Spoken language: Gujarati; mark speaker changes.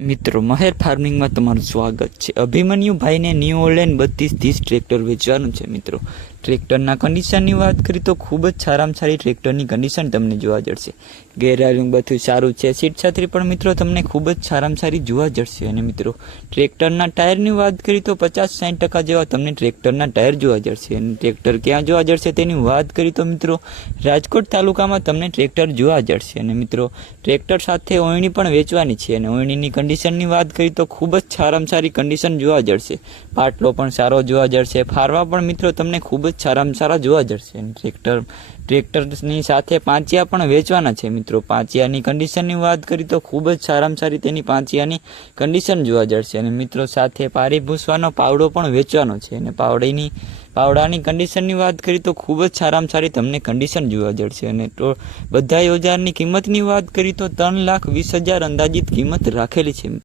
Speaker 1: મિત્રો, મહેર ફાર્મિંગમાં તમારું સ્વાગત છે. અભિમન્યુ ભાઈને ન્યૂ ઓલેન્ડ બત્રીસ ત્રીસ ટ્રેક્ટર વેચવાનું છે, મિત્રો. ટ્રેક્ટરના કન્ડિશનની વાત કરીએ તો ખૂબ જ સારામાં સારી ટ્રેક્ટરની કન્ડિશન તમને જોવા જશે ગેરહારિંગ બધું સારું છે. સીટ છત્રી પણ મિત્રો તમને ખૂબ જ સારામાં સારી જોવા જશે અને મિત્રો, ટ્રેક્ટરના ટાયરની વાત કરીએ તો પચાસ સાઠ ટકા જેવા તમને ટ્રેક્ટરના ટાયર જોવા જશે અને ટ્રેક્ટર ક્યાં જોવા જશે તેની વાત કરીએ તો મિત્રો, રાજકોટ તાલુકામાં તમને ટ્રેક્ટર જોવા જશે અને મિત્રો, ટ્રેક્ટર સાથે ઓયણી પણ વેચવાની છે. અને ઓયણીની કન્ડિશનની વાત કરીએ તો ખૂબ જ સારામાં સારી કન્ડિશન જોવા જશે પાટલો પણ સારો જોવા જશે ફારવા પણ મિત્રો તમને ખૂબ જ સારામાં સારા જોવા જશે ટ્રેક્ટર, ટ્રેક્ટરની સાથે પાંચિયા પણ વેચવાના છે મિત્રો. પાંચિયાની કન્ડિશનની વાત કરી તો ખૂબ જ સારામાં સારી તેની પાંચિયાની કન્ડિશન જોવા જશે અને મિત્રો સાથે પારી ભૂસવાનો પાવડો પણ વેચવાનો છે. અને પાવડીની, પાવડાની કન્ડિશનની વાત કરી તો ખૂબ જ સારામાં સારી તમને કન્ડિશન જોવા જશે અને તો બધા ઓજારની કિંમતની વાત કરી તો ત્રણ લાખ વીસ હજાર અંદાજિત કિંમત રાખેલી છે.